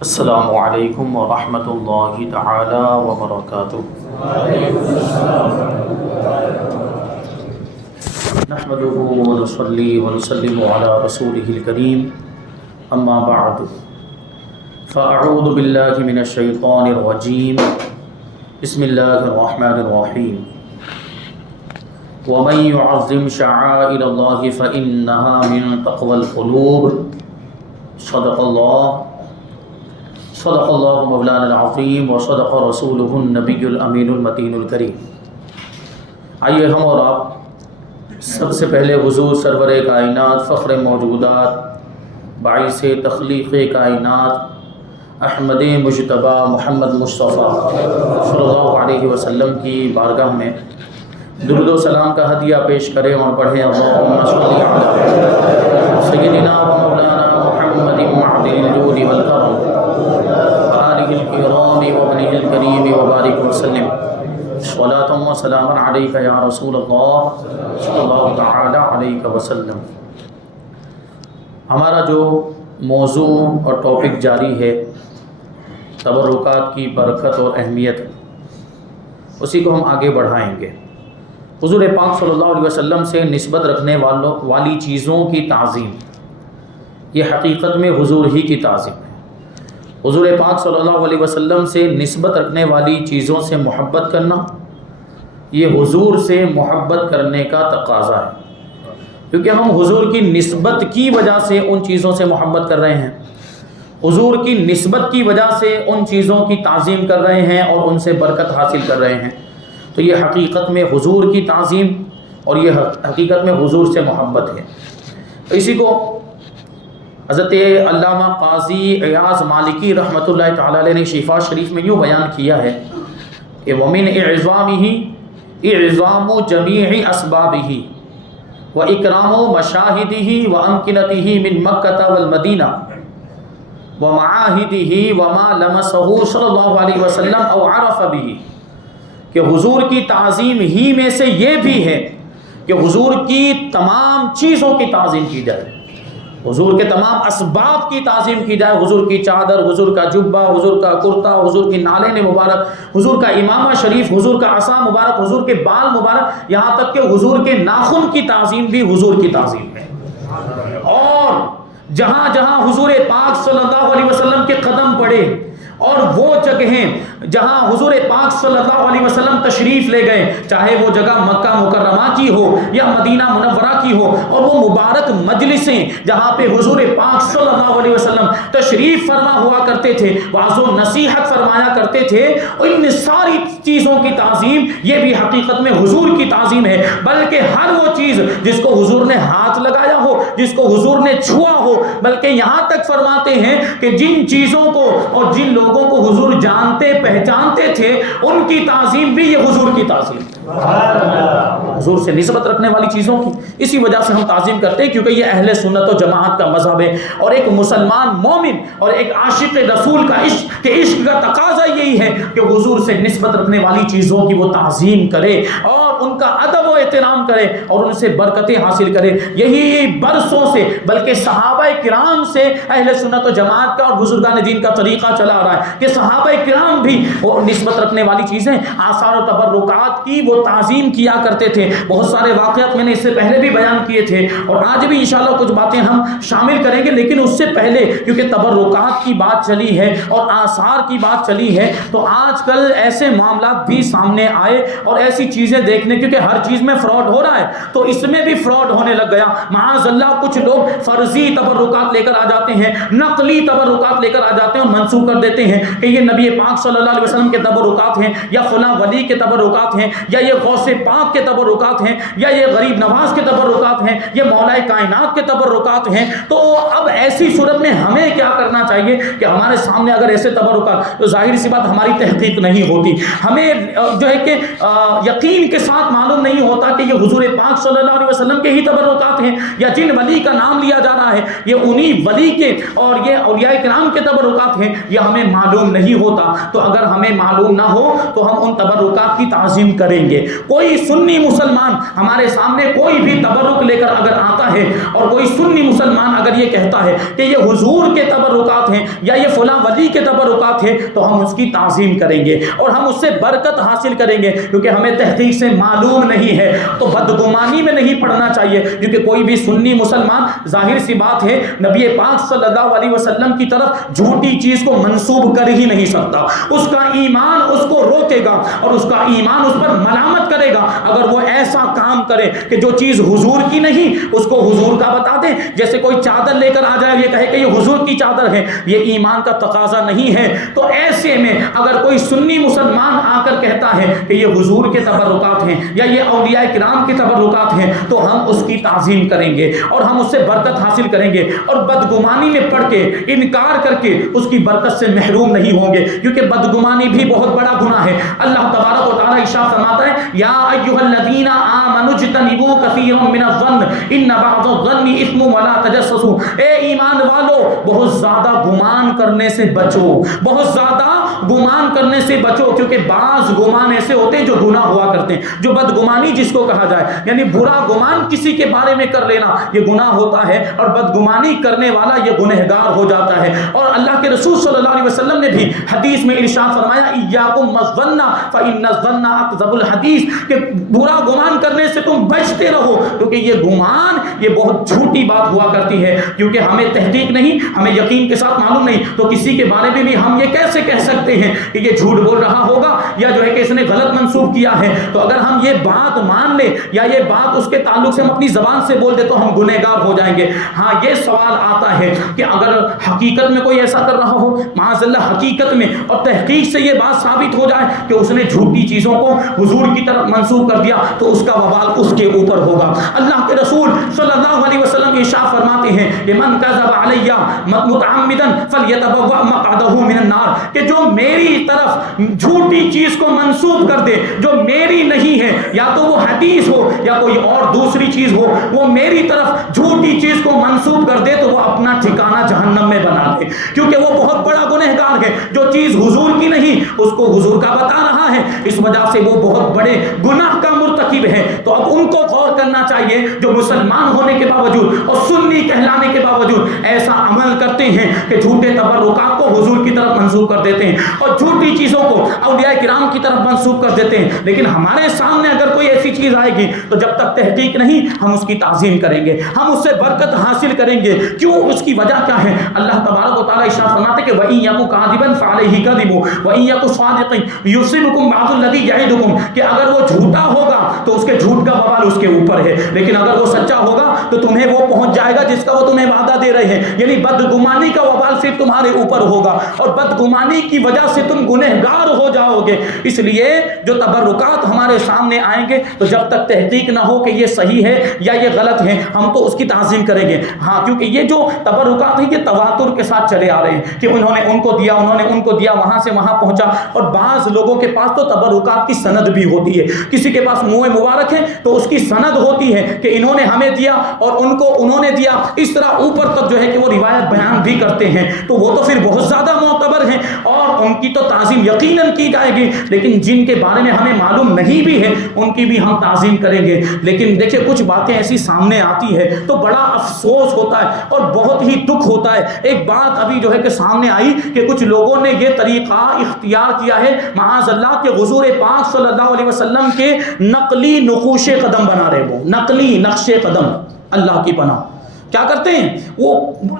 السلام علیکم ورحمۃ اللہ تعالی وبرکاتہ۔ نحمده ونصلي ونسلم على رسوله الكريم اما بعد فاعوذ باللہ من الشیطان الرجیم بسم اللہ الرحمن الرحیم ومن يعظم شعائر اللہ فإنها من تقوى القلوب صدق اللہ مولانا العظیم وصدق رسولہ النبی الامین المتین الکریم۔ آئیے ہم اور آپ سب سے پہلے حضور سرور کائنات فخر موجودات باعث تخلیق کائنات احمد مجتبی محمد مصطفیٰ صلی اللہ علیہ وسلم کی بارگاہ میں درود و سلام کا ہدیہ پیش کریں اور پڑھیں اللہم صلی علی سیدنا و مولانا محمد معدن الجود والکرم وآلہ الکرام وابنہ الکریم وبارک وسلم صلاۃ و سلام علیک یا رسول اللہ صلی اللہ تعالی علیہ وسلم۔ ہمارا جو موضوع اور ٹاپک جاری ہے تبرکات کی برکت اور اہمیت، اسی کو ہم آگے بڑھائیں گے۔ حضور پاک صلی اللہ علیہ وسلم سے نسبت رکھنے والی چیزوں کی تعظیم، یہ حقیقت میں حضور ہی کی تعظیم ہے۔ حضور پاک صلی اللہ علیہ وسلم سے نسبت رکھنے والی چیزوں سے محبت کرنا، یہ حضور سے محبت کرنے کا تقاضا ہے، کیونکہ ہم حضور کی نسبت کی وجہ سے ان چیزوں سے محبت کر رہے ہیں، حضور کی نسبت کی وجہ سے ان چیزوں کی تعظیم کر رہے ہیں اور ان سے برکت حاصل کر رہے ہیں۔ تو یہ حقیقت میں حضور کی تعظیم اور یہ حقیقت میں حضور سے محبت ہے۔ اسی کو حضرت علامہ قاضی عیاض مالکی رحمۃ اللہ تعالی علیہ نے شفا شریف میں یوں بیان کیا ہے کہ وَمِنْ اعظامہ اعظام جمیع اسبابہ واکرام مشاہدہ وامکنتہ من مکہ والمدینہ ومعاہدہ وما لمسہ صلی اللہ علیہ وسلم او عرف بہ، کہ حضور کی تعظیم ہی میں سے یہ بھی ہے کہ حضور کی تمام چیزوں کی تعظیم کی جائے، حضور کے تمام اسباب کی تعظیم کی جائے، حضور کی چادر، حضور کا جبہ، حضور کا کرتا، حضور کی نالین مبارک، حضور کا امامہ شریف، حضور کا عصا مبارک، حضور کے بال مبارک، یہاں تک کہ حضور کے ناخن کی تعظیم بھی حضور کی تعظیم ہے۔ اور جہاں جہاں حضور پاک صلی اللہ علیہ وسلم کے قدم پڑے اور وہ جگہیں جہاں حضور پاک صلی اللہ علیہ وسلم تشریف لے گئے، چاہے وہ جگہ مکہ مکرمہ کی ہو یا مدینہ منورہ کی ہو، اور وہ مبارک مجلسیں جہاں پہ حضور پاک صلی اللہ علیہ وسلم تشریف فرما ہوا کرتے تھے، وعظ و نصیحت فرمایا کرتے تھے، ان ساری چیزوں کی تعظیم یہ بھی حقیقت میں حضور کی تعظیم ہے۔ بلکہ ہر وہ چیز جس کو حضور نے ہاتھ لگایا ہو، جس کو حضور نے چھوا ہو، بلکہ یہاں تک فرماتے ہیں کہ جن چیزوں کو اور جن لوگوں کو حضور جانتے پہچانتے تھے ان کی تعظیم بھی یہ حضور کی تعظیم ہے۔ حضور سے نسبت رکھنے والی چیزوں کی اسی وجہ سے ہم تعظیم کرتے ہیں، کیونکہ یہ اہل سنت و جماعت کا مذہب ہے، اور ایک مسلمان مومن اور ایک عاشق رسول کا عشق کہ عشق کا تقاضا یہی ہے کہ حضور سے نسبت رکھنے والی چیزوں کی وہ تعظیم کرے اور ان کا ادب و احترام کرے اور ان سے برکتیں حاصل کرے۔ یہی برسوں سے بلکہ صحابہ کرام سے اہل سنت و جماعت کا اور بزرگان دین کا طریقہ چلا آ رہا ہے کہ صحابہ کرام بھی وہ نسبت رکھنے والی چیزیں آثار و تبرکات کی وہ تعظیم کیا کرتے تھے۔ بہت سارے واقعات میں نے اس سے پہلے بھی بیان کیے تھے اور آج بھی انشاءاللہ کچھ باتیں ہم شامل کریں گے، لیکن اس سے پہلے کیونکہ تبرکات کی بات چلی ہے اور آثار کی بات چلی ہے، تو آج کل ایسے معاملات بھی سامنے آئے اور ایسی چیزیں دیکھنے، کیونکہ ہر چیز میں فراڈ ہو رہا ہے تو اس میں بھی فراڈ ہونے لگ گیا۔ معاذ اللہ کچھ لوگ فرضی تبرکات لے کر آ جاتے ہیں، نقلی تبرکات لے کر آ جاتے ہیں اور منسوخ کر دیتے ہیں کہ یہ نبی پاک صلی اللہ علیہ وسلم کے تبرکات ہیں، یا فلاں ولی کے تبرکات ہیں، یا یہ غوث پاک کے تبرکات ہیں، یا یہ غریب نواز کے تبرکات ہیں، یہ مولا کائنات کے تبرکات ہیں۔ تو اب ایسی صورت میں ہمیں کیا کرنا چاہیے کہ ہمارے سامنے اگر ایسے تبرکات، تو ظاہر سی بات ہماری تحقیق نہیں ہوتی، ہمیں جو ہے کہ یقین کے ساتھ بات معلوم نہیں ہوتا کہ یہ حضور پاک صلی اللہ علیہ وسلم کے ہی تبرکات ہیں یا جن ولی کا نام لیا جا رہا ہے یہ انہی ولی کے اور یہ اولیاء کرام کے تبرکات ہیں، یہ ہمیں معلوم نہیں ہوتا۔ تو اگر ہمیں معلوم نہ ہو تو ہم ان تبرکات کی تعظیم کریں گے۔ کوئی سنی مسلمان ہمارے سامنے کوئی بھی تبرک لے کر اگر آتا ہے اور کوئی سنی مسلمان اگر یہ کہتا ہے کہ یہ حضور کے تبرکات ہیں یا یہ فلاں ولی کے تبرکات ہیں تو ہم اس کی تعظیم کریں گے اور ہم اس سے برکت حاصل کریں گے، کیونکہ ہمیں تحقیق سے معلوم نہیں ہے تو بدگمانی میں نہیں پڑنا چاہیے، کیونکہ کوئی بھی سنی مسلمان ظاہر سی بات ہے نبی پاک صلی اللہ علیہ وسلم کی طرف جھوٹی چیز کو منسوب کر ہی نہیں سکتا۔ اس کا ایمان اس کو روکے گا اور اس کا ایمان اس پر ملامت کرے گا اگر وہ ایسا کام کرے کہ جو چیز حضور کی نہیں اس کو حضور کا بتا دے۔ جیسے کوئی چادر لے کر آ جائے اور یہ کہے کہ یہ حضور کی چادر ہے، یہ ایمان کا تقاضا نہیں ہے۔ تو ایسے میں اگر کوئی سنی مسلمان آ کر کہتا ہے کہ یہ حضور کے تبرکات ہیں یا یہ اولیاء کرام کے تبرکات ہیں تو ہم اس کی تعظیم کریں گے اور ہم اس سے برکت حاصل کریں گے اور بدگمانی میں پڑھ کے انکار کر کے اس کی برکت سے محروم نہیں ہوں گے، کیونکہ بدگمانی بھی بہت بڑا گناہ ہے۔ اللہ تبارک و تعالی ارشاد فرماتا ہے یا ایھا الذین آمنوا اجتنبوا کثیرا من الظن ان بعض الظن اثم ولا تجسسوا۔ اے ایمان والو بہت زیادہ گمان کرنے سے بچو، بہت زیادہ گمان کرنے سے بچو، کیونکہ بعض گمان ایسے ہوتے ہیں جو گناہ ہوا کرتے ہیں، جو بدگمانی جس کو کہا جائے، یعنی برا گمان کسی کے بارے میں کر لینا یہ گناہ ہوتا ہے اور بدگمانی کرنے والا یہ گنہگار ہو جاتا ہے۔ اور اللہ کے رسول صلی اللہ علیہ وسلم نے بھی حدیث میں ارشاد فرمایا ایاکم الظن فإن الظن اکذب الحدیث، کہ برا گمان کرنے سے تم بچتے رہو کیونکہ یہ گمان یہ بہت جھوٹی بات ہوا کرتی ہے، کیونکہ ہمیں تحقیق نہیں، ہمیں یقین کے ساتھ معلوم نہیں، تو کسی کے بارے میں بھی ہم یہ کیسے کہہ سکتے ہیں کہ یہ جھوٹ بول رہا ہوگا یا جو ہے کہ اس نے غلط منسوب کیا ہے۔ تو اگر ہم یہ بات مان لیں یا یہ بات اس کے تعلق سے ہم اپنی زبان سے بول دیں تو ہم گنہگار ہو جائیں گے۔ ہاں یہ سوال آتا ہے کہ اگر حقیقت میں کوئی ایسا کر رہا ہو، معاذ اللہ حقیقت میں اور تحقیق سے یہ بات ثابت ہو جائے کہ اس نے جھوٹی چیزوں کو حضور کی طرف منسوب کر دیا تو اس کا وبال اس کے اوپر ہوگا۔ اللہ کے رسول صلی اللہ علیہ وسلم ارشاد فرماتے ہیں کہ من کذب علی متعمدا فلیتبوأ مقعدہ من النار، کہ جو میری طرف جھوٹی چیز کو منسوب کر دے جو میری نہیں ہے، یا تو وہ حدیث ہو یا کوئی اور دوسری چیز ہو، وہ میری طرف جھوٹی چیز کو منسوب کر دے تو وہ اپنا ٹھکانہ جہنم میں بنا لے، کیونکہ وہ بہت بڑا گنہگار ہے۔ جو چیز حضور کی نہیں اس کو حضور کا بتا رہا ہے، اس وجہ سے وہ بہت بڑے گناہ کا مرتکب ہے۔ تو اب ان کو غور کرنا چاہیے جو مسلمان ہونے کے باوجود اور سنی کہلانے کے باوجود ایسا عمل کرتے ہیں کہ جھوٹے تبرکات کو حضور کی طرف منسوب کر دیتے ہیں اور جھوٹی چیزوں کو اولیاء کرام کی طرف منسوب کر دیتے ہیں۔ لیکن ہمارے سامنے اگر کوئی ایسی چیز آئے گی تو جب تک تحقیق نہیں ہم اس کی تعظیم کریں گے، ہم اس سے برکت حاصل کریں گے۔ کیوں؟ اس کی وجہ کیا ہے؟ اللہ تبارک و تعالی ارشاد فرماتے کہ وَإِن يَكُ كَاذِبًا فَعَلَيْهِ كَذِبُهُ وَإِن يَكُ صَادِقًا يُصِبْكُم بَعْضُ الَّذِي يَعِدُكُم، کہ اگر وہ جھوٹا ہوگا تو اس کے جھوٹ کا وبال اس کے اوپر ہے، لیکن اگر وہ سچا ہوگا تو تمہیں وہ پہنچ جائے گا جس کا وہ تمہیں وعدہ دے رہے ہیں، یعنی بدگمانی کا وبال صرف تمہارے اوپر ہوگا اور بدگمانی کی وجہ سے تم گنہگار ہو جاؤ گے۔ اس لیے جو تبرکات ہمارے سامنے آئیں گے تو جب تک تحقیق نہ ہو کہ یہ صحیح ہے یا یہ غلط ہے ہم تو اس کی تعظیم کریں گے۔ ہاں کیونکہ یہ جو تبرکات ہیں یہ تواتر کے ساتھ چلے آ رہے ہیں کہ انہوں نے ان کو دیا، انہوں نے ان کو دیا، وہاں سے وہاں پہنچا، اور بعض لوگوں کے پاس تو تبرکات کی سند بھی ہوتی ہے۔ کسی کے پاس منہ مبارک ہے تو اس کی سند ہوتی ہے کہ انہوں نے ہمیں دیا اور ان کو انہوں نے دیا، اس طرح اوپر تک جو ہے کہ وہ روایت بیان بھی کرتے ہیں، تو وہ تو پھر بہت زیادہ معتبر ہیں اور ان کی تو تعظیم یقیناً کی جائے گی۔ لیکن جن کے بارے میں ہمیں معلوم نہیں بھی ہے ان کی بھی ہم تعظیم کریں گے۔ لیکن دیکھیں کچھ باتیں ایسی سامنے آتی ہے تو بڑا افسوس ہوتا ہے اور بہت ہی دکھ ہوتا ہے۔ ایک بات ابھی جو ہے کہ سامنے آئی کہ کچھ لوگوں نے یہ طریقہ اختیار کیا ہے معاذ اللہ کہ حضور پاک صلی اللہ علیہ وسلم کے نقلی نقوش قدم بنا رہے، وہ نقلی نقش قدم، اللہ کی پناہ کیا کرتے ہیں؟ وہ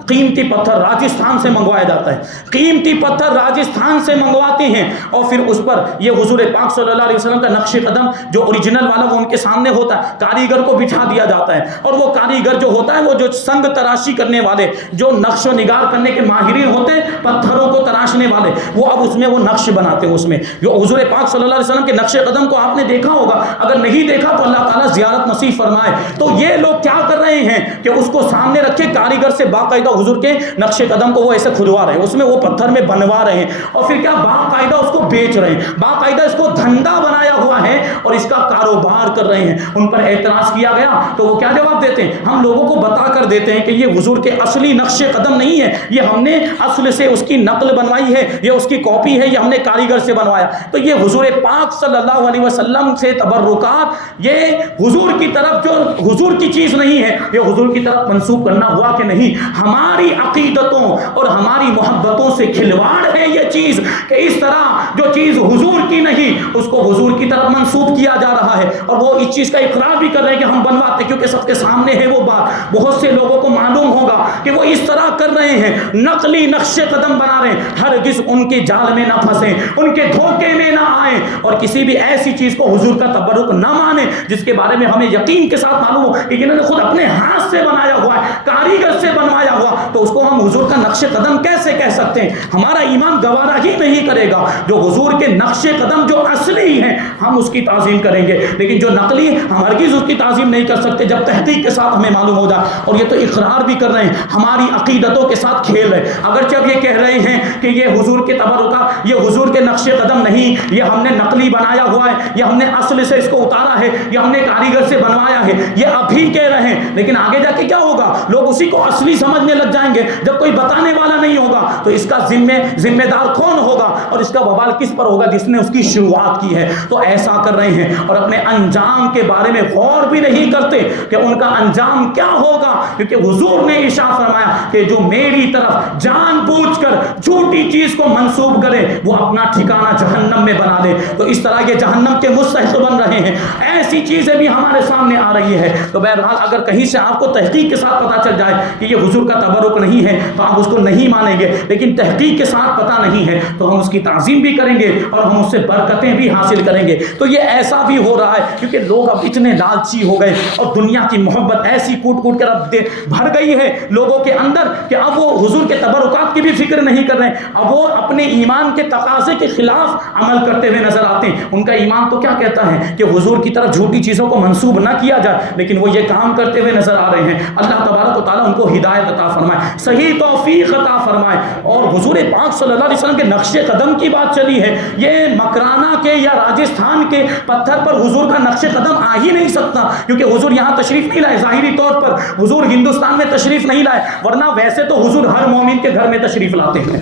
قیمتی پتھر راجستھان سے منگوایا جاتا ہے، قیمتی پتھر راجستھان سے منگواتے ہیں اور پھر اس پر یہ حضور پاک صلی اللہ علیہ وسلم کا نقش قدم جو اوریجنل والا وہ ان کے سامنے ہوتا ہے، کاریگر کو بٹھا دیا جاتا ہے اور وہ کاریگر جو ہوتا ہے وہ جو سنگ تراشی کرنے والے جو نقش و نگار کرنے کے ماہرین ہوتے ہیں، پتھروں کو تراش تراشنے والے وہ اب اس میں وہ نقش بناتے ہیں. اس میں جو حضور پاک صلی اللہ علیہ وسلم کے نقش قدم کو آپ نے دیکھا ہوگا, اگر نہیں دیکھا تو اللہ تعالیٰ زیارت نصیب فرمائے. تو یہ لوگ کیا کر رہے ہیں کہ اس کو سامنے رکھے کاریگر سے باقاعدہ حضور کے نقش قدم کو وہ ایسے کھدوا رہے ہیں, اس میں وہ پتھر میں بنوا رہے ہیں, اور پھر کیا باقاعدہ اس کو بیچ رہے ہیں, باقاعدہ اس کو دھندا بنایا ہوا ہے اور اس کا کاروبار کر رہے ہیں. ان پر اعتراض کیا گیا تو وہ کیا جواب دیتے ہیں, ہم لوگوں کو بتا کر دیتے ہیں کہ یہ حضور کے اصلی نقش قدم نہیں ہے, یہ ہم نے اصل سے اس کی نقل بنوائی ہے, یہ اس کی کاپی ہے, یہ ہم نے کاریگر سے بنوایا. تو یہ حضور پاک صلی اللہ علیہ وسلم سے تبرکات, یہ حضور کی طرف جو حضور کی چیز نہیں ہے, یہ حضور کی طرف منسوب کرنا ہوا کہ نہیں. ہماری عقیدتوں اور ہماری محبتوں سے کھلواڑ ہے یہ چیز کہ اس طرح جو چیز حضور کی نہیں اس کو حضور کی طرف منسوب کیا جا رہا ہے, اور وہ اس چیز کا اقرار بھی کر رہے ہیں کہ ہم بنواتے, کیونکہ سب کے سامنے ہے وہ بات. بہت سے لوگوں کو معلوم ہوگا کہ وہ اس طرح کر رہے ہیں, نقلی نقش قدم بنا رہے ہیں. ہرگز ان کے جال میں نہ پھنسیں, ان کے دھوکے میں نہ آئیں, اور کسی بھی ایسی چیز کو حضور کا تبرک نہ مانیں جس کے بارے میں ہمیں یقین کے ساتھ معلوم ہو کہ انہوں نے خود اپنے ہاتھ سے بنایا ہوا ہے, کاریگر سے بنوایا ہوا, تو اس کو ہم حضور کا نقش قدم کیسے کہہ سکتے ہیں؟ ہمارا ایمان گوارا ہی نہیں کرے گا. جو حضور کے نقش قدم جو اصلی ہیں ہم اس کی تعظیم کریں گے, لیکن جو نقلی ہم ہرگز اس کی تعظیم نہیں کر سکتے جب تحقیق کے ساتھ ہمیں معلوم ہو جائے. اور یہ تو اقرار بھی کر رہے ہیں, ہماری عقیدتوں کے ساتھ کھیل ہے. اگرچہ اب یہ کہہ رہے ہیں کہ یہ حضور کے تبرکات, یہ حضور کے نقش قدم نہیں, یہ ہم نے نقلی بنایا ہوا ہے, یہ ہم نے اصل سے اس کو اتارا ہے, یہ ہم نے کاریگر سے بنوایا ہے, یہ ابھی کہہ رہے ہیں. لیکن آگے جا کے کیا ہوگا؟ لوگ اسی کو اصلی سمجھنے لگ جائیں گے جب کوئی بتانے والا نہیں ہوگا. تو اس کا ذمہ دار کون ہوگا اور اس کا وبال کس پر ہوگا؟ جس نے اس کی شروعات کی ہے. تو ایسا کر رہے ہیں اور اپنے انجام کے بارے میں غور بھی نہیں کرتے کہ ان کا انجام کیا ہوگا, کیونکہ حضور نے ارشاد فرمایا کہ جو میری طرف جان بوجھ کر جھوٹی چیز کو منسوب کرے وہ اپنا ٹھکانہ جہنم میں بنا لے. تو اس طرح یہ جہنم کے مستحق بن رہے ہیں. ایسی چیزیں بھی ہمارے سامنے آ رہی ہے. تو بہرحال اگر کہیں سے آپ کو تحقیق کے ساتھ پتہ چل جائے کہ یہ حضور کا تبرک نہیں ہے تو آپ اس کو نہیں مانیں گے, لیکن تحقیق کے ساتھ پتہ نہیں ہے تو ہم اس کی تعظیم بھی کریں گے اور ہم اس سے برکتیں بھی حاصل کریں گے. تو یہ ایسا بھی ہو رہا ہے کیونکہ لوگ اب اتنے لالچی ہو گئے اور دنیا کی محبت ایسی کوٹ کوٹ کر اب بھر گئی ہے لوگوں کے اندر کہ اب وہ حضور کے تبرکات کی بھی فکر نہیں کر رہے ہیں. اب وہ اپنے ایمان کے تقاضے کے خلاف عمل کرتے ہوئے نظر آتے ہیں. ان کا ایمان تو کیا کہتا ہے کہ حضور کی طرف جھوٹی چیزوں کو منسوب نہ کیا جائے, لیکن وہ یہ کام کرتے ہوئے نظر آ رہے ہیں. اللہ تبارک و تعالیٰ ان کو ہدایت عطا فرمائے, صحیح توفیق عطا فرمائے. اور حضور پاک صلی اللہ علیہ وسلم کے نقش قدم کی بات چلی ہے, یہ مکرانہ کے یا راجستھان کے پتھر پر حضور کا نقش قدم آ ہی نہیں سکتا, کیونکہ حضور یہاں تشریف نہیں لائے. ظاہری طور پر حضور ہندوستان میں تشریف نہیں لائے, ورنہ ویسے تو حضور ہر مومن کے گھر میں تشریف لاتے ہیں.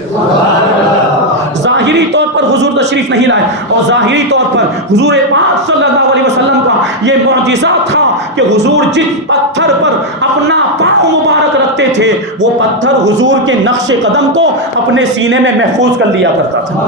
ظاہری طور پر حضور تشریف نہیں لائے, اور ظاہری طور پر حضور پاک صلی اللہ علیہ وسلم کا یہ معجزہ تھا کہ حضور جس پتھر پر اپنا پاؤں مبارک رکھتے تھے وہ پتھر حضور کے نقش قدم کو اپنے سینے میں محفوظ کر لیا کرتا تھا.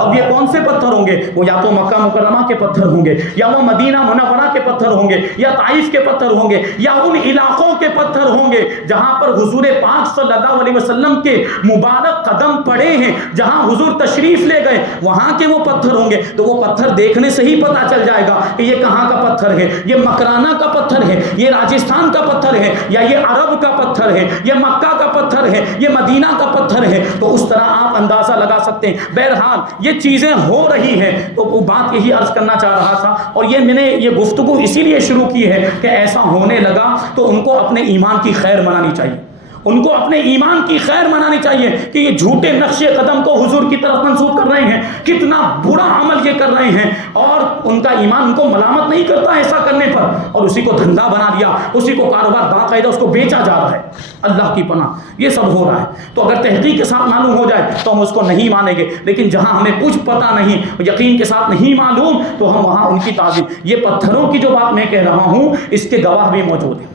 اب یہ کون سے پتھر ہوں گے؟ وہ یا تو مکہ مکرمہ کے پتھر ہوں گے, یا وہ مدینہ منورہ کے پتھر ہوں گے, یا طائف کے پتھر ہوں گے, یا ان علاقوں کے پتھر ہوں گے جہاں پر حضور پاک صلی اللہ علیہ وسلم کے مبارک قدم پڑے ہیں, جہاں حضور تشریف لے گئے وہاں کے وہ پتھر ہوں گے. تو وہ پتھر دیکھنے سے ہی پتہ چل جائے گا کہ یہ کہاں کا پتھر ہے, یہ مکرانہ کا پتھر ہے, یہ راجستھان کا پتھر ہے, یا یہ عرب کا پتھر ہے, یہ مکہ کا پتھر ہے, یہ مدینہ کا پتھر ہے. تو اس طرح آپ اندازہ لگا سکتے ہیں. بہرحال یہ چیزیں ہو رہی ہیں. تو وہ بات یہی عرض کرنا چاہ رہا تھا, اور یہ میں نے یہ گفتگو اسی لیے شروع کی ہے کہ ایسا ہونے لگا تو ان کو اپنے ایمان کی خیر منانی چاہیے, ان کو اپنے ایمان کی خیر منانی چاہیے کہ یہ جھوٹے نقش قدم کو حضور کی طرف منسوب کر رہے ہیں, کتنا برا عمل یہ کر رہے ہیں, اور ان کا ایمان ان کو ملامت نہیں کرتا ایسا کرنے پر, اور اسی کو دھندا بنا دیا, اسی کو کاروبار باقاعدہ اس کو بیچا جا رہا ہے. اللہ کی پناہ یہ سب ہو رہا ہے. تو اگر تحقیق کے ساتھ معلوم ہو جائے تو ہم اس کو نہیں مانیں گے, لیکن جہاں ہمیں کچھ پتہ نہیں, یقین کے ساتھ نہیں معلوم, تو ہم وہاں ان کی تعظیم. یہ پتھروں کی جو بات میں کہہ رہا ہوں اس کے گواہ بھی موجود ہیں,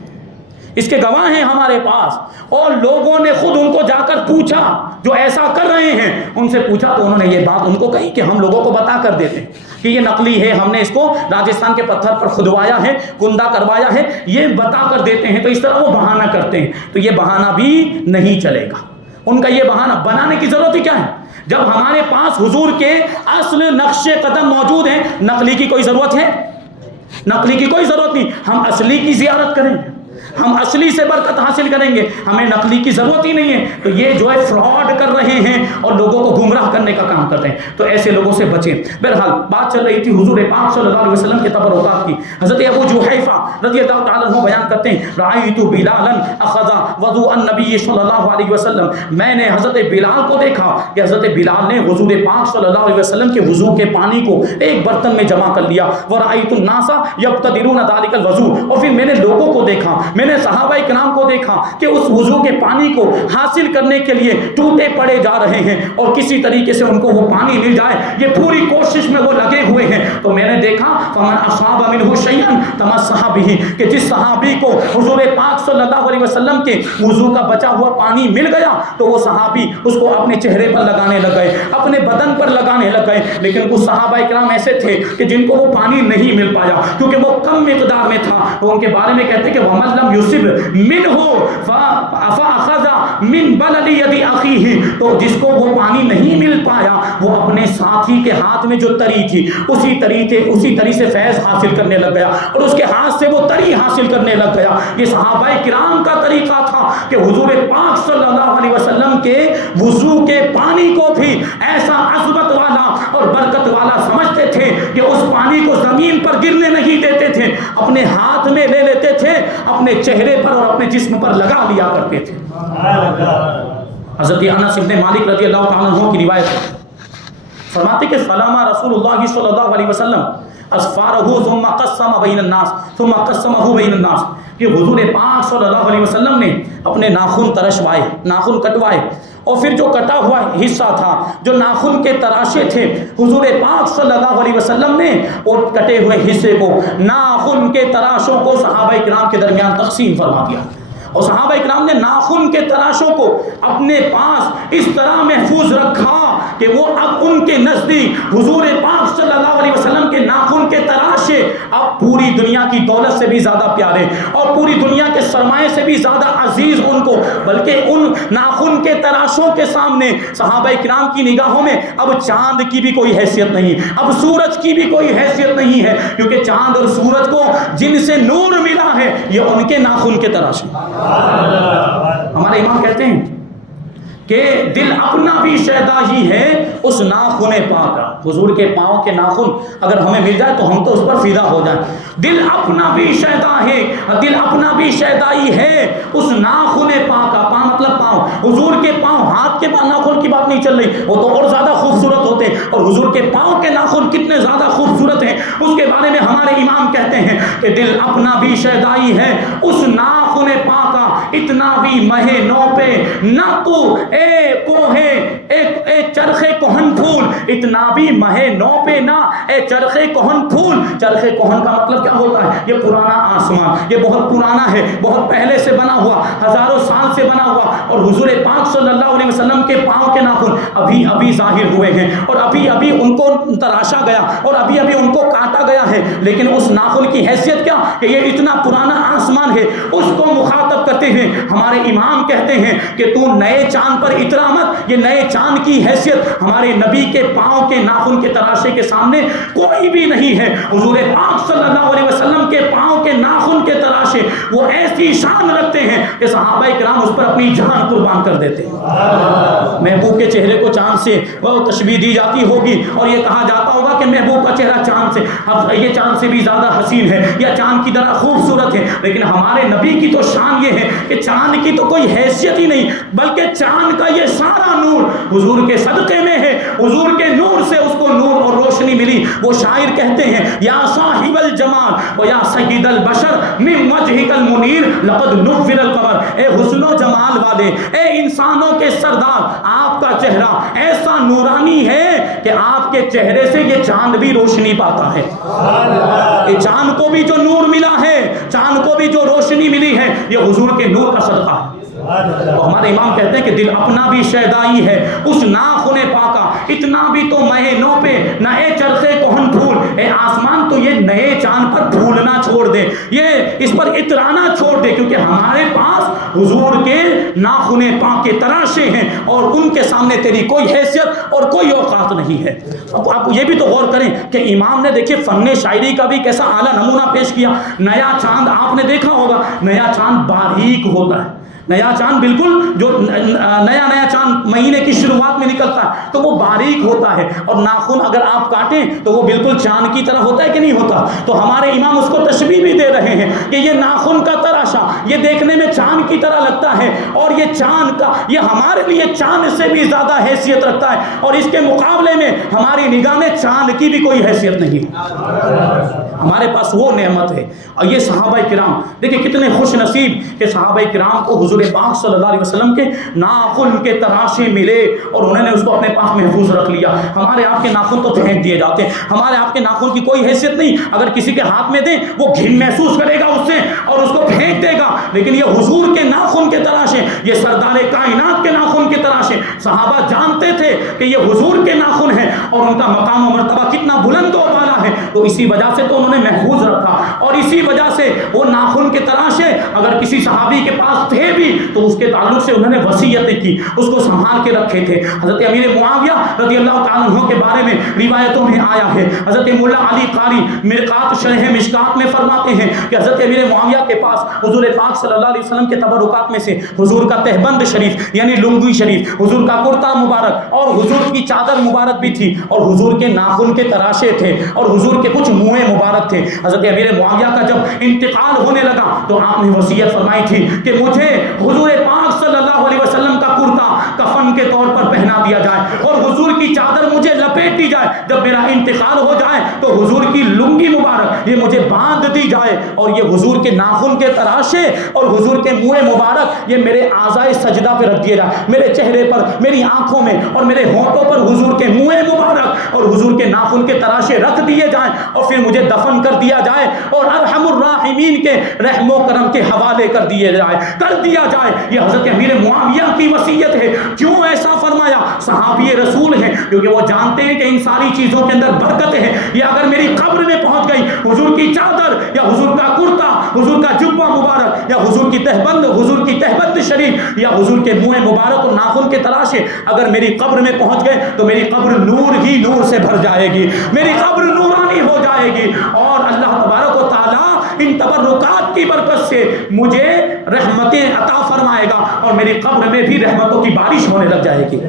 اس کے گواہ ہیں ہمارے پاس, اور لوگوں نے خود ان کو جا کر پوچھا جو ایسا کر رہے ہیں, ان سے پوچھا تو انہوں نے یہ بات ان کو کہی کہ ہم لوگوں کو بتا کر دیتے ہیں کہ یہ نقلی ہے, ہم نے اس کو راجستھان کے پتھر پر کھدوایا ہے, کندہ کروایا ہے, یہ بتا کر دیتے ہیں. تو اس طرح وہ بہانہ کرتے ہیں. تو یہ بہانہ بھی نہیں چلے گا. ان کا یہ بہانہ بنانے کی ضرورت ہی کیا ہے جب ہمارے پاس حضور کے اصل نقش قدم موجود ہیں؟ نقلی کی کوئی ضرورت ہے؟ نقلی کی کوئی ضرورت نہیں. ہم اصلی کی زیارت کریں, ہم اصلی سے برکت حاصل کریں گے, ہمیں نقلی کی ضرورت ہی نہیں ہے. تو یہ جو ہے فراڈ کر رہے ہیں اور لوگوں کو گمراہ کرنے کا کام کرتے ہیں، تو ایسے لوگوں سے بچیں۔ بہرحال بات چل رہی تھی حضور پاک صلی اللہ علیہ وسلم کے تبرکات کی۔ حضرت ابو جحیفہ رضی اللہ تعالیٰ عنہ بیان کرتے ہیں رأیت بلالا اخذ وضوء النبی صلی اللہ علیہ وسلم، میں نے حضرت بلال کو دیکھا کہ حضرت بلال نے حضور پاک صلی اللہ علیہ وسلم کے وضو کے پانی کو ایک برتن میں جمع کر لیا۔ ورأیت الناس یقتدرون ذلک الوضوء، اور پھر میں نے لوگوں کو دیکھا، میں نے صحابہ کرام کو دیکھا کہ اس وضو کے پانی کو حاصل کرنے کے لیے ٹوٹے پڑے جا رہے ہیں اور کسی طریقے سے ان کو وہ پانی مل جائے، یہ پوری کوشش میں وہ لگے ہوئے ہیں۔ تو میں نے دیکھا فمن اصاب منہ شیئا تمسح بہ، کہ جس صحابی کو حضور پاک صلی اللہ علیہ وسلم کے وضو کا بچا ہوا پانی مل گیا تو وہ صحابی اس کو اپنے چہرے پر لگانے لگ گئے، اپنے بدن پر لگانے لگ گئے۔ لیکن کچھ صحابہ کرام ایسے تھے کہ جن کو وہ پانی نہیں مل پایا کیونکہ وہ کم مقدار میں تھا، تو ان کے بارے میں کہتے ہیں کہ وَمَن لَمْ يُصِبْ مِنْهُ فَأَخَذَ مِنْ بَلَلِ يَدِ أَخِيهِ، تو جس کو وہ پانی نہیں مل پایا وہ اپنے ساتھی کے ہاتھ میں جو تری تھی اسی تری سے فیض حاصل کرنے لگ گیا اور اس کے ہاتھ سے وہ تری حاصل کرنے لگ گیا۔ یہ صحابہ کرام کا طریقہ تھا کہ حضور پاک صلی اللہ علیہ وسلم کے وضو کے پانی کو بھی ایسا عظمت والا اور برکت والا سمجھتے تھے کہ اس پانی کو زمین پر گرنے نہیں دیتے تھے، اپنے ہاتھ میں لے لیتے تھے، اپنے چہرے پر اور اپنے جسم پر لگا لیا کرتے تھے۔ حضرت انس بن مالک رضی اللہ تعالیٰ عنہ کی روایت ہے، فرماتے کہ سلام رسول اللہ صلی اللہ علیہ وسلم اسفارہ ثم قسم بین الناس ثم قسمہ بین الناس، کہ حضور پاک صلی اللہ علیہ وسلم نے اپنے ناخن ترشوائے، ناخن کٹوائے، اور پھر جو کٹا ہوا حصہ تھا، جو ناخن کے تراشے تھے، حضور پاک صلی اللہ علیہ وسلم نے وہ کٹے ہوئے حصے کو، ناخن کے تراشوں کو صحابہ کرام کے درمیان تقسیم فرما دیا، اور صحابہ کرام نے ناخن کے تراشوں کو اپنے پاس اس طرح محفوظ رکھا کہ وہ اب ان کے نزدیک حضور پاک صلی اللہ علیہ وسلم کے ناخن کے تراشے اب پوری دنیا کی دولت سے بھی زیادہ پیارے اور پوری دنیا کے سرمایے سے بھی زیادہ عزیز ان کو، بلکہ ان ناخن کے تراشوں کے سامنے صحابہ کرام کی نگاہوں میں اب چاند کی بھی کوئی حیثیت نہیں، اب سورج کی بھی کوئی حیثیت نہیں ہے، کیونکہ چاند اور سورج کو جن سے نور ملا ہے یہ ان کے ناخن کے تراشے۔ ہمارے امام کہتے ہیں کہ دل اپنا بھی شیدا ہی ہے اس ناخن پاک کا، حضور کے پاؤں کے ناخن اگر ہمیں مل جائے تو ہم تو اس پر فدا ہو جائیں۔ دل اپنا بھی شیدا ہے، دل اپنا بھی شیدائی ہے اس ناخن پاک کا، پاؤں مطلب پاؤں، حضور کے پاؤں، ہاتھ کے ناخن کی بات نہیں چل رہی، وہ تو اور زیادہ خوبصورت ہوتے، اور حضور کے پاؤں کے ناخن کتنے زیادہ خوبصورت ہیں اس کے بارے میں ہمارے امام کہتے ہیں کہ دل اپنا بھی شیدائی ہے اس ناخن پاک کا، اتنا بھی مہے نو پہ نہ تو اے کوہے اے چرخ کہن پھول، اتنا بھی مہے نو پہ نہ اے چرخ کہن پھول۔ چرخ کہن کا مطلب کیا ہوتا ہے؟ یہ پرانا آسمان، یہ بہت پرانا ہے، بہت پہلے سے بنا ہوا، ہزاروں سال سے بنا ہوا، اور حضور پاک صلی اللہ علیہ وسلم کے پاؤں کے ناخن ابھی ابھی ظاہر ہوئے ہیں اور ابھی ابھی ان کو تراشا گیا اور ابھی ابھی ان کو کاٹا گیا ہے، لیکن اس ناخن کی حیثیت کیا کہ یہ اتنا پرانا آسمان ہے۔ اس کو مخاطب کرتے ہیں ہمارے امام کہتے ہیں کہ تو نئے چاند پر اترا مت، یہ نئے چاند کی حیثیت ہمارے نبی کے پاؤں کے ناخن کے تراشے کے سامنے کوئی بھی نہیں ہے۔ حضور پاک صلی اللہ علیہ وسلم کے پاؤں کے ناخن کے تراشے وہ ایسی شان رکھتے ہیں کہ صحابہ کرام اس پر اپنی جان قربان کر دیتے ہیں۔ محبوب کے چہرے کو چاند سے وہ تشبیہ دی جاتی ہوگی اور یہ کہا جاتا ہوگا کہ محبوب کا چہرہ چاند سے، اب یہ چاند سے بھی زیادہ حسین ہے یا چاند کی طرح خوبصورت ہے، لیکن ہمارے نبی کی تو شان یہ ہے کہ چاند کی تو کوئی حیثیت ہی نہیں، بلکہ چاند کا یہ سارا نور حضور کے صدقے میں ہے، حضور کے نور سے اس کو نور اور روشنی ملی۔ وہ شاعر کہتے ہیں یا صاحب الجمال و یا سید البشر من وجهک المنیر لقد نور القمر، اے حسن و جمال والے، اے انسانوں کے سردار، آپ کا چہرہ ایسا نورانی ہے کہ آپ کے چہرے سے یہ چاند بھی روشنی پاتا ہے۔ یہ چاند کو بھی جو نور ملا ہے، چاند کو بھی جو روشنی ملی ہے، یہ حضور کے نور کا صدقہ ہے۔ تو ہمارے امام کہتے ہیں کہ دل اپنا بھی شیدائی ہے اس ناخن پاکا، اتنا بھی تو مہے نو پہ نہ اے چرخے کہن پھول، اے آسمان تو یہ نئے چاند پر پھولنا چھوڑ دے، یہ اس پر اترانا چھوڑ دے، کیونکہ ہمارے پاس حضور کے ناخن پاک کے تراشے ہیں اور ان کے سامنے تیری کوئی حیثیت اور کوئی اوقات نہیں ہے۔ اب آپ یہ بھی تو غور کریں کہ امام نے دیکھیں فن شاعری کا بھی کیسا اعلیٰ نمونہ پیش کیا۔ نیا چاند آپ نے دیکھا ہوگا، نیا چاند باریک ہوتا ہے، نیا چاند بالکل جو نیا نیا چاند مہینے کی شروعات میں نکلتا ہے تو وہ باریک ہوتا ہے، اور ناخن اگر آپ کاٹیں تو وہ بالکل چاند کی طرح ہوتا ہے کہ نہیں ہوتا؟ تو ہمارے امام اس کو تشبیہ بھی دے رہے ہیں کہ یہ ناخن کا تراشا یہ دیکھنے میں چاند کی طرح لگتا ہے، اور یہ چاند کا یہ ہمارے لیے چاند سے بھی زیادہ حیثیت رکھتا ہے، اور اس کے مقابلے میں ہماری نگاہ میں چاند کی بھی کوئی حیثیت نہیں، ہمارے پاس وہ نعمت ہے۔ اور یہ صحابہ کرام دیکھیں کتنے خوش نصیب کہ صحابہ کرام کو حضور پاک صلی اللہ علیہ وسلم کے ناخن کے تراشے ملے اور انہوں نے اس کو اپنے پاس محفوظ رکھ لیا۔ ہمارے آپ کے ناخن تو پھینک دیے جاتے ہیں، ہمارے آپ کے ناخن کی کوئی حیثیت نہیں، اگر کسی کے ہاتھ میں دیں وہ گھن محسوس کرے گا اس سے اور اس کو پھینک دے گا، لیکن یہ حضور کے ناخن کے تراشے، یہ سردار کائنات کے ناخن کے تراشے، صحابہ جانتے تھے کہ یہ حضور کے ناخن ہیں اور ان کا مقام و مرتبہ کتنا بلند و بالا ہے، تو اسی وجہ سے تو انہوں نے محفوظ رکھا، اور اسی وجہ سے وہ ناخن کے تراشے اگر کسی صحابی کے پاس تھے بھی تو اس کے تعلق سے انہوں نے وصیتیں کی، اس کو سنبھال کے رکھے تھے۔ حضرت امیر معاویہ رضی اللہ تعالیٰ عنہ کے بارے میں روایتوں میں آیا ہے، حضرت مولا علی قاری مرقات شرح مشکات میں فرماتے ہیں کہ حضرت امیر معاویہ کے پاس حضور پاک صلی اللہ علیہ وسلم کے تبرکات میں سے حضور کا تہبند شریف یعنی لنگوی شریف، حضور کا کرتا مبارک اور حضور کی چادر مبارک بھی تھی، اور حضور کے ناخن کے تراشے تھے، اور حضور کے کچھ منہ مبارک تھے۔ حضرت امیر معاویہ کا جب انتقال ہونے لگا تو آپ نے وصیت فرمائی تھی کہ مجھے حضور پاک صلی اللہ علیہ وسلم کا کرتا کفن کے طور پر پہنا دیا جائے اور حضور کی چادر مجھے لپیٹ دی جائے، جب میرا انتقال ہو جائے تو حضور کی لنگی مبارک یہ مجھے باندھ دی جائے، اور یہ حضور کے ناخن کے تراشے اور حضور کے منہ مبارک یہ میرے اعضائے سجدہ پہ رکھ دیے جائے، میرے چہرے پر، میری آنکھوں میں اور میرے ہونٹوں پر حضور کے منہ مبارک اور حضور کے ناخن کے تراشے رکھ دیے جائیں، اور پھر مجھے دفن کر دیا جائے اور ارحم الراحمین کے رحم و کرم کے حوالے کر دیا جائے۔ یہ حضرت امیر معاویہ کی وصیت ہے۔ کیوں ایسا فرمایا؟ صحابی رسول ہیں، کیونکہ وہ جانتے ہیں کہ ان ساری چیزوں کے اندر برکت ہے، یہ اگر میری قبر میں پہنچ گئی، حضور کی چادر یا حضور کا کرتا، حضور کا جبہ مبارک یا حضور کی تہبند شریف یا حضور کے منہ مبارک اور ناخن کے تراشے اگر میری قبر میں پہنچ گئے تو میری قبر نور ہی نور سے بھر جائے گی، میری قبر نورانی ہو جائے گی، اور اللہ تبارک و تعالیٰ ان تبرکات کی برکت سے مجھے رحمتیں عطا فرمائے گا اور میری قبر میں بھی رحمتوں کی بارش ہونے لگ جائے گی۔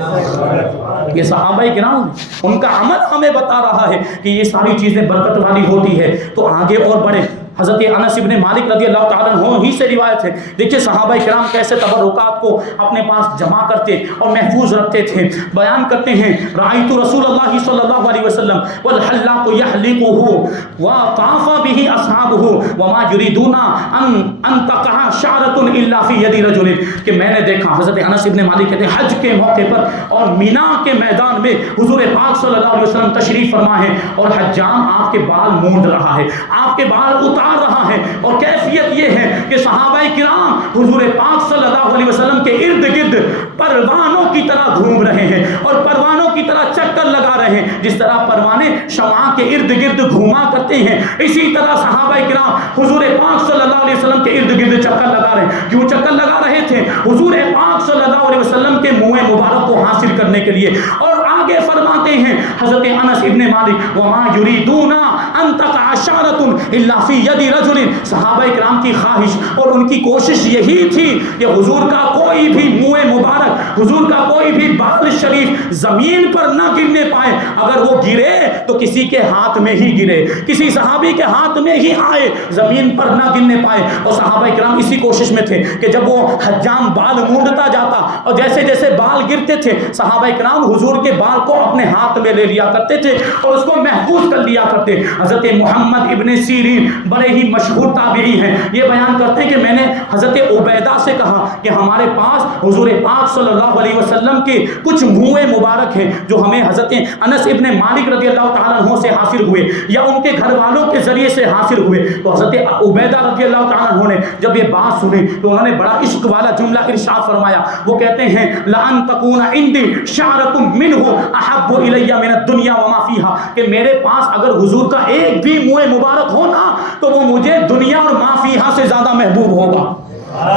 یہ صحابہ کرام ان کا عمل ہمیں بتا رہا ہے کہ یہ ساری چیزیں برکت والی ہوتی ہے۔ تو آگے اور بڑھیں، حضرت انس ابن مالک رضی اللہ تعالیٰ عنہ ہی سے روایت ہے، دیکھیے صحابہ کرام کیسے تبرکات کو اپنے پاس جمع کرتے اور محفوظ رکھتے تھے۔ بیان کرتے ہیں رأیت رسول اللہ صلی اللہ علیہ وسلم والحلاق یحلقه وطاف به اصحابه وما يريدون ان تقع شعرة الا في يد رجل، کہ میں نے دیکھا، حضرت انس ابن مالک کہتے ہیں حج کے موقع پر اور مینا کے میدان میں حضور پاک صلی اللہ علیہ وسلم تشریف فرما ہے اور حجام آپ کے بال مونڈ رہا ہے، آپ کے بال اتار رہا ہے، اور کیفیت یہ ہے کہ صحابہ کرام حضور پاک صلی اللہ علیہ وسلم کے ارد گرد پروانوں کی طرح گھوم رہے ہیں اور پروانوں کی طرح چکر لگا رہے ہیں، جس طرح پروانے شمع کے ارد گرد گھوما کرتے ہیں، اسی طرح صحابہ کرام حضور پاک صلی اللہ علیہ وسلم کے ارد گرد چکر لگا رہے ہیں۔ کیوں چکر لگا رہے تھے؟ حضور پاک صلی اللہ علیہ وسلم کے منہ مبارک کو حاصل کرنے کے لیے۔ اور آگے فرماتے ہیں حضرت انس ابن مالک وما یریدون ان تقع شعرة الا فی ید رجل، صحابہ کرام کی خواہش اور ان کی کوشش یہی تھی کہ حضور کا کوئی بھی منہ مبارک، حضور کا کوئی بھی بال شریف زمین پر نہ گرنے پائے، اگر وہ گرے تو کسی کے ہاتھ میں ہی گرے، کسی صحابی کے ہاتھ میں ہی آئے، زمین پر نہ گرنے پائے۔ اور صحابہ کرام اسی کوشش میں تھے کہ جب وہ حجام بال مونڈتا جاتا اور جیسے جیسے بال گرتے تھے صحابہ کرام حضور کے بال کو اپنے ہاتھ میں لے لیا کرتے تھے اور اس کو محفوظ کر لیا کرتے۔ حضرت محمد ابن سیرین بڑے ہی مشہور تابعی ہیں، یہ بیان کرتے ہیں کہ میں نے حضرت عبیدہ سے کہا کہ ہمارے پاس حضور پاک صلی اللہ علیہ وسلم کے کچھ منہ مبارک ہیں جو ہمیں حضرت انس ابن مالک رضی اللہ تعالیٰ عنہ سے حاصل ہوئے یا ان کے گھر والوں کے ذریعے سے حاصل ہوئے۔ تو حضرت عبیدہ رضی اللہ تعالیٰ عنہ نے جب یہ بات سنی تو انہوں نے بڑا عشق والا جملہ ارشاد فرمایا، وہ کہتے ہیں لَأَن تَكُونَ عِنْدِي شَعْرَةٌ مِّنْهُ أَحَبُّ إِلَيَّ مِنَ الدُّنْيَا وَمَا فِيهَا، کہ میرے پاس اگر حضور کا ایک بھی منہ مبارک ہونا تو وہ مجھے دنیا اور ما فیہا سے زیادہ محبوب ہوگا،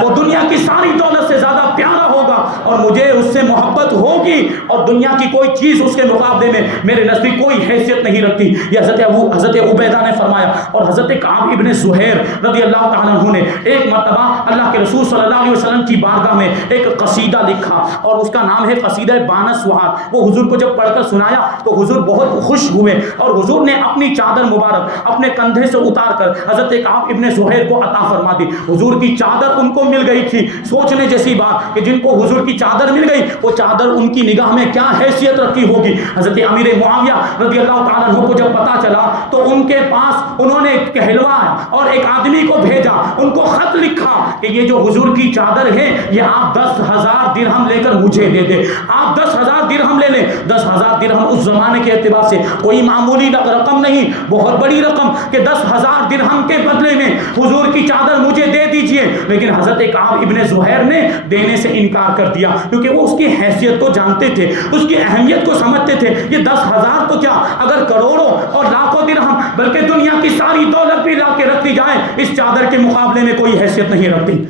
وہ دنیا کی ساری دولت سے زیادہ پیارا ہوگا اور مجھے اس سے محبت ہوگی اور دنیا کی کوئی چیز اس کے مقابلے میں میرے نزدیک کوئی حیثیت نہیں رکھتی. یہ حضرت عبیدہ نے فرمایا. اور حضرت کعب ابن زہیر رضی اللہ تعالیٰ عنہ نے ایک مرتبہ اللہ کے رسول صلی اللہ علیہ وسلم کی بارگاہ میں ایک قصیدہ لکھا اور اس کا نام ہے قصیدہ بانسوہات. وہ حضور کو جب پڑھ کر سنایا تو حضور بہت خوش ہوئے اور حضور نے اپنی چادر مبارک اپنے کندھے سے اتار کر حضرت کعب ابن زہیر کو عطا فرما دی. حضور کی چادر ان کو مل گئی تھی. سوچنے جیسی بات کہ جن کو حضور کی چادر مل گئی وہ چادر ان کی نگاہ میں کیا حیثیت رکھتی ہوگی. حضرت امیر معاویہ رضی اللہ تعالیٰ عنہ کو جب پتا چلا تو ان کے پاس انہوں نے کہلوائے اور ایک آدمی کو بھیجا, ان کو خط لکھا کہ یہ جو حضور کی چادر ہے یہ آپ 10,000 درہم لے کر مجھے دے دیں. آپ 10,000 درہم لے لیں. 10,000 درہم اس زمانے کے اعتبار سے کوئی معمولی رقم نہیں, بہت بڑی رقم کہ 10,000 درہم کے بدلے میں حضور کی چادر مجھے دے دیجئے. لیکن حضرت کعب ابن زہیر نے دینے سے انکار کر دیا کیونکہ وہ اس کی حیثیت کو جانتے تھے, اس کی اہمیت کو سمجھتے تھے. یہ 10,000 تو کیا, اگر کروڑوں اور لاکھوں درہم بلکہ دنیا کی ساری دولت بھی لا کے رکھ دی جائے اس چادر کے مقابلے میں کوئی حیثیت نہیں رکھتی.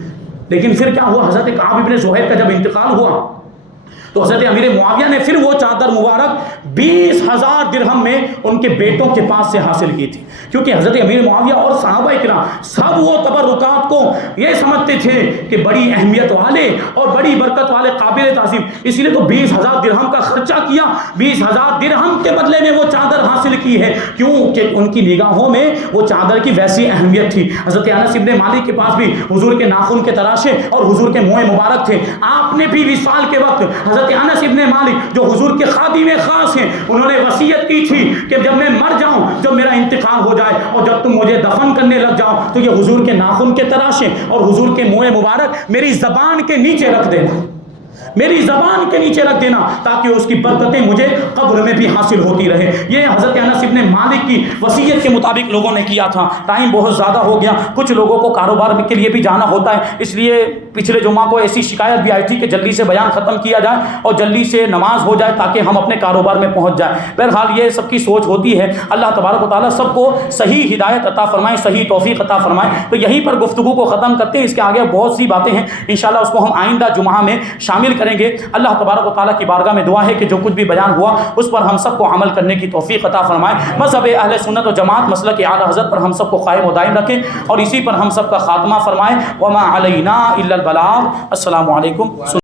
لیکن پھر کیا ہوا, حضرت کعب ابن زہیر کا جب انتقال ہوا تو حضرت امیر معاویہ نے پھر وہ چادر مبارک 20,000 درہم میں ان کے بیٹوں کے پاس سے حاصل کی تھی. کیونکہ حضرت امیر معاویہ اور صحابہ کرام سب وہ تبرکات کو یہ سمجھتے تھے کہ بڑی اہمیت والے اور بڑی برکت والے قابل تعظیم, اس لیے تو 20,000 درہم کا خرچہ کیا. 20,000 درہم کے بدلے میں وہ چادر حاصل کی ہے. کیوں کہ ان کی نگاہوں میں وہ چادر کی ویسی اہمیت تھی. حضرت انس ابن مالک کے پاس بھی حضور کے ناخن کے تراشے اور حضور کے منہ مبارک تھے. آپ نے بھی وصال کے وقت حضرت انس ابن مالک جو حضور کے خادم خاص ہیں انہوں نے وصیت کی تھی کہ جب میں مر جاؤں, جب میرا انتقال ہو جائے اور جب تم مجھے دفن کرنے لگ جاؤ تو یہ حضور کے ناخن کے تراشے اور حضور کے منہ مبارک میری زبان کے نیچے رکھ دینا, میری زبان کے نیچے رکھ دینا تاکہ اس کی برکتیں مجھے قبر میں بھی حاصل ہوتی رہے. یہ حضرت انس ابن مالک کی وصیت کے مطابق لوگوں نے کیا تھا. ٹائم بہت زیادہ ہو گیا, کچھ لوگوں کو کاروبار کے لیے بھی جانا ہوتا ہے, اس لیے پچھلے جمعہ کو ایسی شکایت بھی آئی تھی کہ جلدی سے بیان ختم کیا جائے اور جلدی سے نماز ہو جائے تاکہ ہم اپنے کاروبار میں پہنچ جائیں. بہرحال یہ سب کی سوچ ہوتی ہے. اللہ تبارک و تعالیٰ سب کو صحیح ہدایت عطا فرمائے, صحیح توفیق عطا فرمائے. تو یہیں پر گفتگو کو ختم کرتے ہیں. اس کے آگے بہت سی باتیں ہیں, انشاءاللہ اس کو ہم آئندہ جمعہ میں شامل کریں گے. اللہ تبارک و تعالیٰ کی بارگاہ میں دعا ہے کہ جو کچھ بھی بیان ہوا اس پر ہم سب کو عمل کرنے کی توفیق عطا فرمائے. مذہب اہل سنت و جماعت مسلک اعلیٰ حضرت پر ہم سب کو قائم و دائم رکھیں اور اسی پر ہم سب کا خاتمہ فرمائے. وما علینا الا البلاغ. السلام علیکم.